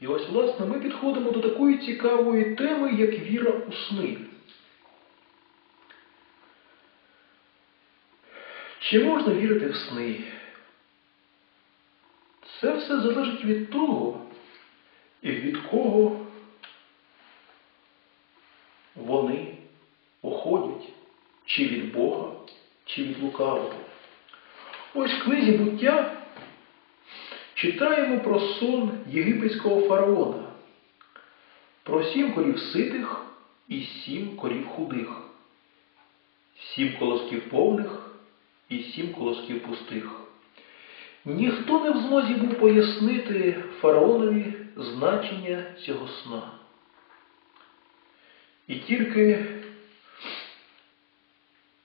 І ось, власне, ми підходимо до такої цікавої теми, як віра у сни. Чи можна вірити в сни? Це все залежить від того, і від кого вони походять, чи від Бога, чи від лукавого. Ось в книзі буття читаємо про сон єгипетського фараона, про сім корів ситих і сім корів худих, сім колосків повних і сім колосків пустих. Ніхто не в змозі був пояснити фараонові значення цього сна. І тільки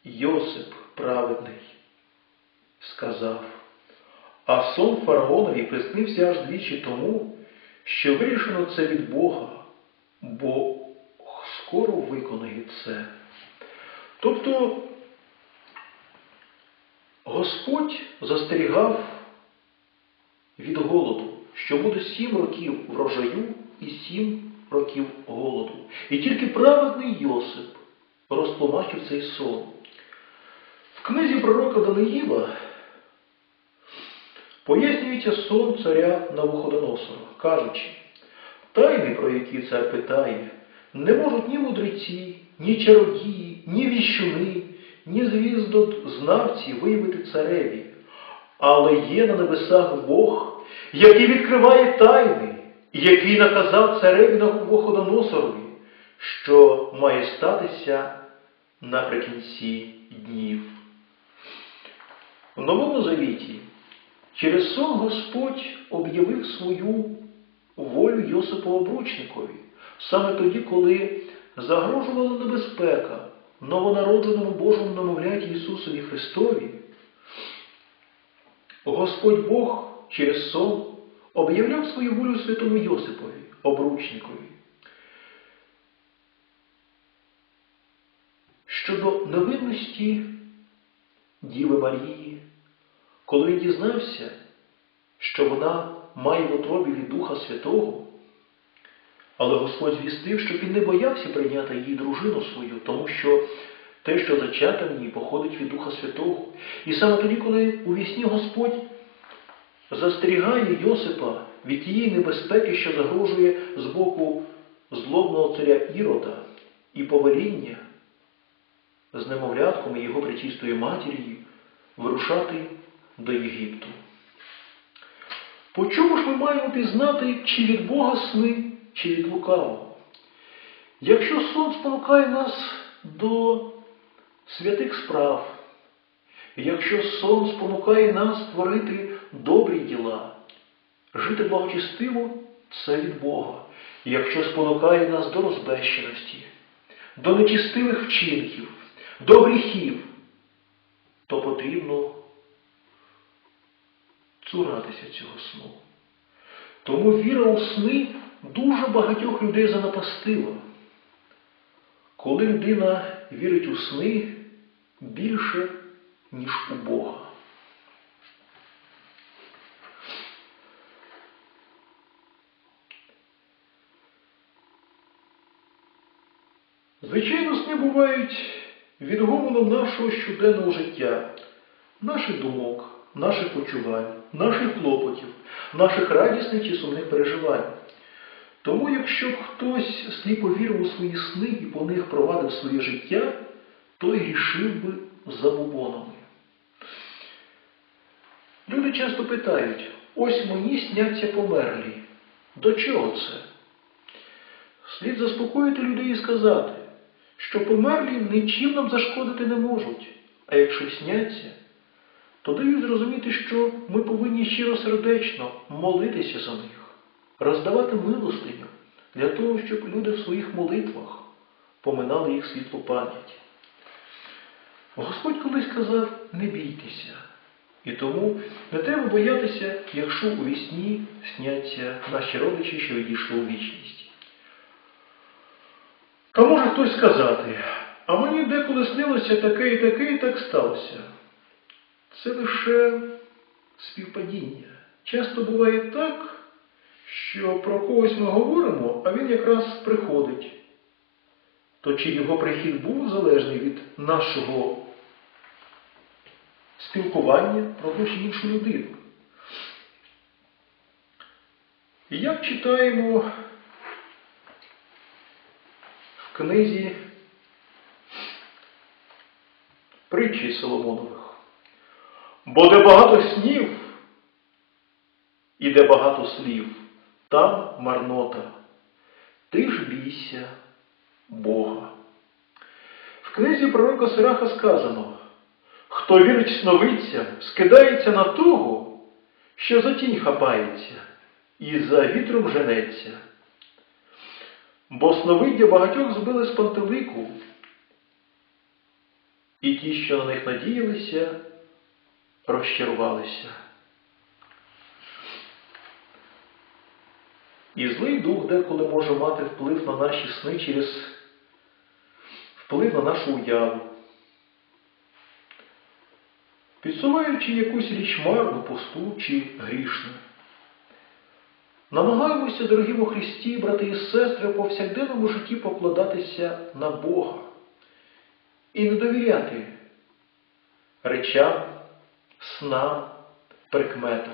Йосип праведний сказав, а сон фараонові приснився аж двічі тому, що вирішено це від Бога, бо скоро виконає це. Тобто Господь застерігав від голоду, що буде сім років врожаю і сім років голоду. І тільки праведний Йосип розтлумачив цей сон. В книзі пророка Даниїла пояснюється сон царя Навуходоносора, кажучи, тайни, про які цар питає, не можуть ні мудреці, ні чародії, ні віщуни, ні звіздознавці виявити цареві. Але є на небесах Бог, який відкриває тайни, який наказав цареві Навуходоносорові, що має статися наприкінці днів. В Новому Завіті через сон Господь об'явив свою волю Йосипу Обручникові, саме тоді, коли загрожувала небезпека новонародженому Божому намовляті Ісусові Христові, Господь Бог через сон об'являв свою волю святому Йосипові, обручникові. Щодо невинності Діви Марії, коли він дізнався, що вона має в утробі від Духа Святого, але Господь звістив, щоб він не боявся прийняти її дружину свою, тому що те, що зачате в ній, походить від Духа Святого. І саме тоді, коли у вісні Господь застерігає Йосипа від тієї небезпеки, що загрожує з боку злобного царя Ірода і повеління з немовлятком і його пречистою матір'ю вирушати до Єгипту. По чому ж ми маємо пізнати, чи від Бога сни, чи від лукавого? Якщо сон спонукає нас до святих справ, якщо сон спонукає нас творити добрі діла, жити благочестиво це від Бога. Якщо спонукає нас до розбещеності, до нечистивих вчинків, до гріхів, то потрібно цуратися цього сну. Тому віра у сни дуже багатьох людей занапастила. Коли людина вірить у сни більше, ніж у Бога. Звичайно, сни бувають відгомоном нашого щоденного життя, наших думок, наших почувань, наших клопотів, наших радісних чи сумних переживань. Тому, якщо б хтось сліпо вірив у свої сни і по них провадив своє життя, той грішив би забубонами. Люди часто питають, ось мені сняться померлі. До чого це? Слід заспокоїти людей і сказати, що померлі нічим нам зашкодити не можуть, а якщо сняться, то дають зрозуміти, що ми повинні щиросердечно молитися за них, роздавати милостиню для того, щоб люди в своїх молитвах поминали їх світлу пам'ять. Господь колись казав, не бійтеся. І тому не треба боятися, якщо у вісні сняться наші родичі, що відійшли у вічність. Та може хтось сказати, а мені деколи снилося таке і таке, і так сталося. Це лише співпадіння. Часто буває так, що про когось ми говоримо, а він якраз приходить. То чи його прихід був залежний від нашого спілкування про ту чи іншу людину? Як читаємо в книзі притчі Соломонових. Бо де багато снів і де багато слів, там марнота. Ти ж бійся Бога. В книзі пророка Сираха сказано, хто вірить сновидцям, скидається на того, що за тінь хапається, і за вітром женеться. Бо сновиддя багатьох збили з пантелику, і ті, що на них надіялися, розчарувалися. І злий дух деколи може мати вплив на наші сни через вплив на нашу уяву. Підсуваючи якусь річ марну, пусту чи грішну. Намагаємося, дорогі во Христі, брати і сестри, в повсякденному житті покладатися на Бога і не довіряти речам, снам, прикметам.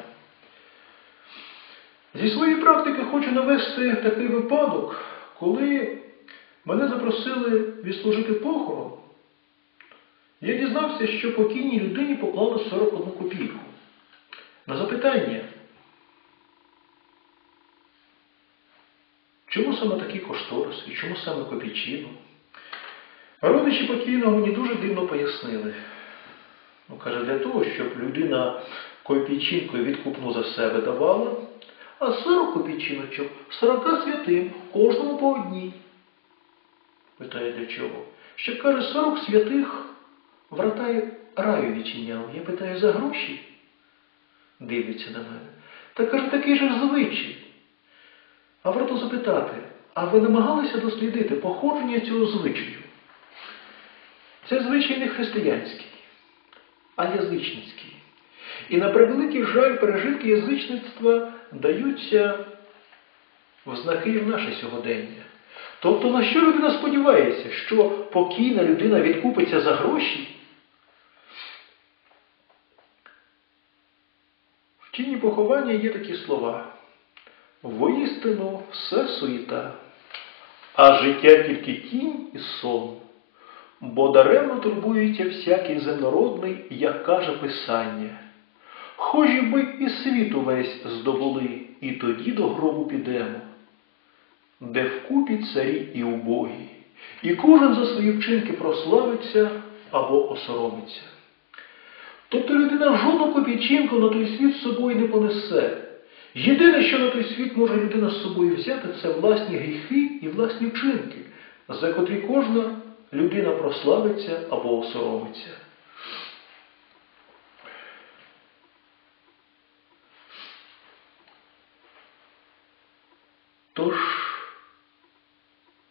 Зі своєї практики хочу навести такий випадок, коли мене запросили відслужити похорон, я дізнався, що покійній людині поклали 41 копійку. На запитання, чому саме такий кошторис і чому саме копійчину? Родичі покійного мені дуже дивно пояснили. Ну, каже, для того, щоб людина копійчинкою відкупну за себе давала, а 40 копійчиночок 40 святим, кожному по одній. Питає, для чого? Щоб, каже, 40 святих врата раю відчиняв. Я питаю, за гроші? Дивиться на мене. Та каже, такий же звичай. А варто запитати, а ви намагалися дослідити походження цього звичаю? Це звичай не християнський, а язичницький. І на превеликий жаль пережитки язичництва даються в знаки в наше сьогодення. Тобто, на що людина сподівається, що покійна людина відкупиться за гроші? В тіні поховання є такі слова. Воістину все суєта, а життя тільки тінь і сон. Бо даремно турбується всякий земнородний, як каже Писання. Хоч би і світ увесь здобули, і тоді до гробу підемо, де вкупі царі і убогі, і кожен за свої вчинки прославиться або осоромиться. Тобто людина жодну копійчинку на той світ з собою не понесе. Єдине, що на той світ може людина з собою взяти, це власні гріхи і власні вчинки, за котрі кожна людина прославиться або осоромиться. Тож,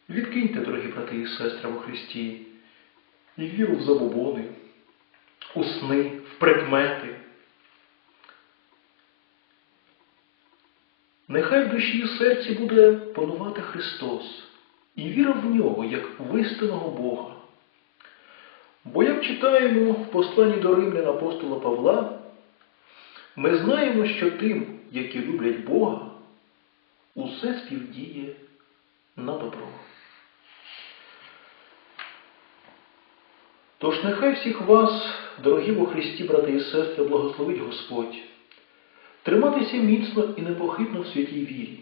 відкиньте, дорогі брати і сестри у Христі, і віру в забобони, у сни, в прикмети. Нехай в душі і серці буде панувати Христос і віра в нього, як в істинного Бога. Бо як читаємо в посланні до римлян апостола Павла, ми знаємо, що тим, які люблять Бога, усе співдіє на добро. Тож нехай всіх вас, дорогі во Христі, брати і сестри, благословить Господь, триматися міцно і непохитно в святій вірі,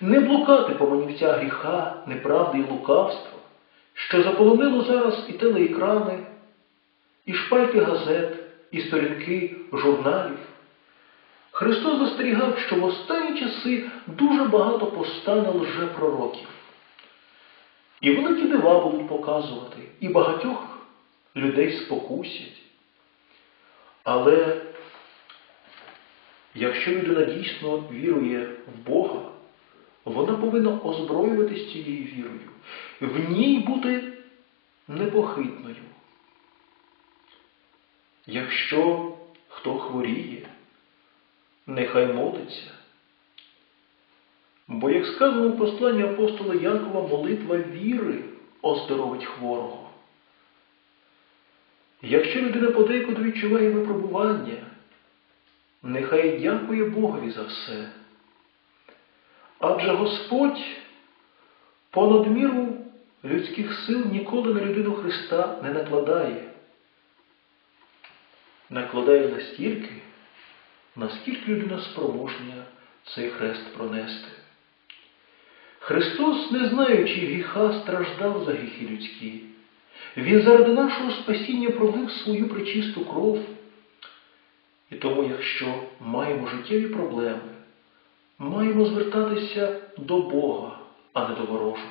не блукати по манівця гріха, неправди і лукавства, що заполонило зараз і телеекрани, і шпальти газет, і сторінки журналів. Христос застерігав, що в останні часи дуже багато постане лжепророків. І великі дива будуть показувати, і багатьох людей спокусять. Але якщо людина дійсно вірує в Бога, вона повинна озброюватись цією вірою, в ній бути непохитною. Якщо хто хворіє, нехай молиться. Бо, як сказано в посланні апостола Якова, молитва віри оздоровить хворого. Якщо людина подейкуди відчуває випробування, нехай дякує Богові за все. Адже Господь понад міру людських сил ніколи на людину Христа не накладає. Накладає настільки, наскільки людина спроможня цей хрест пронести. Христос, не знаючи гріха, страждав за гріхи людські. Він заради нашого спасіння пролив свою пречисту кров. І тому, якщо маємо життєві проблеми, маємо звертатися до Бога, а не до ворожок.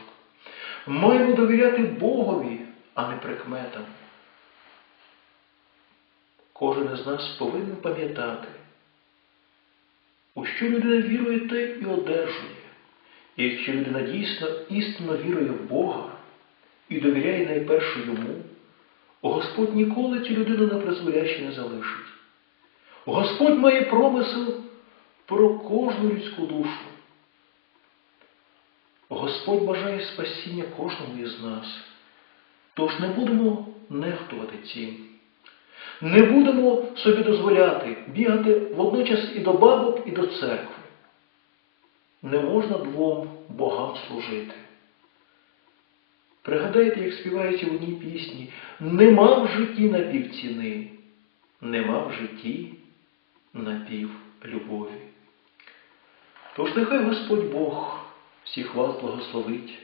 Маємо довіряти Богові, а не прикметам. Кожен із нас повинен пам'ятати, у що людина вірує, те і одержує. І якщо людина дійсно істинно вірує в Бога і довіряє найперше йому, Господь ніколи цю людину на призволяще не залишить. Господь має промисел про кожну людську душу. Господь бажає спасіння кожному із нас. Тож не будемо нехтувати цим. Не будемо собі дозволяти бігати водночас і до бабок, і до церкви. Не можна двом богам служити. Пригадайте, як співається в одній пісні, нема в житті напівціни, нема в житті напів любові. Тож нехай Господь Бог всіх вас благословить,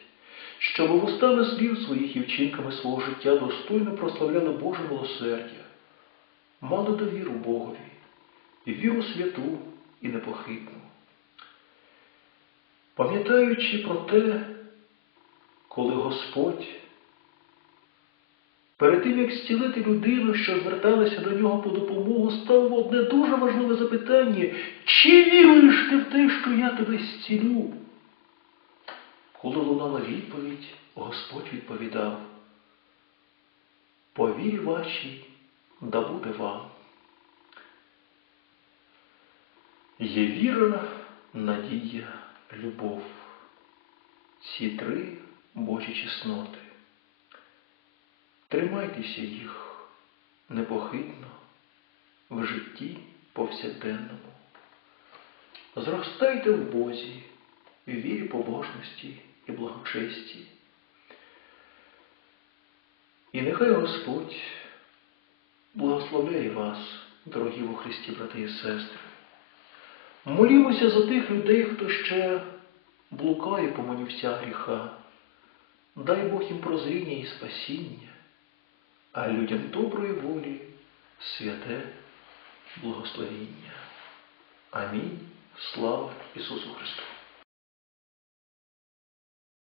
щоб вустами слів своїх і вчинками свого життя достойно прославляли Боже милосердя, мали довіру Богові, і віру святу і непохитну. Пам'ятаючи про те, коли Господь перед тим, як зцілити людину, що зверталася до нього по допомогу, ставив одне дуже важливе запитання, чи віруєш ти в те, що я тебе зцілю? Коли лунала відповідь, Господь відповідав, по вірі вашій да буде вам. Є віра, надія, любов. Ці три Божі чесноти. Тримайтеся їх непохитно в житті повсякденному. Зростайте в Бозі, в вірі побожності і благочесті. І нехай Господь благословляє вас, дорогі во Христі, брати і сестри. Молімося за тих людей, хто ще блукає по манівця гріха. Дай Бог їм прозріння і спасіння, а людям доброї волі святе благословіння. Амінь. Слава Ісусу Христу!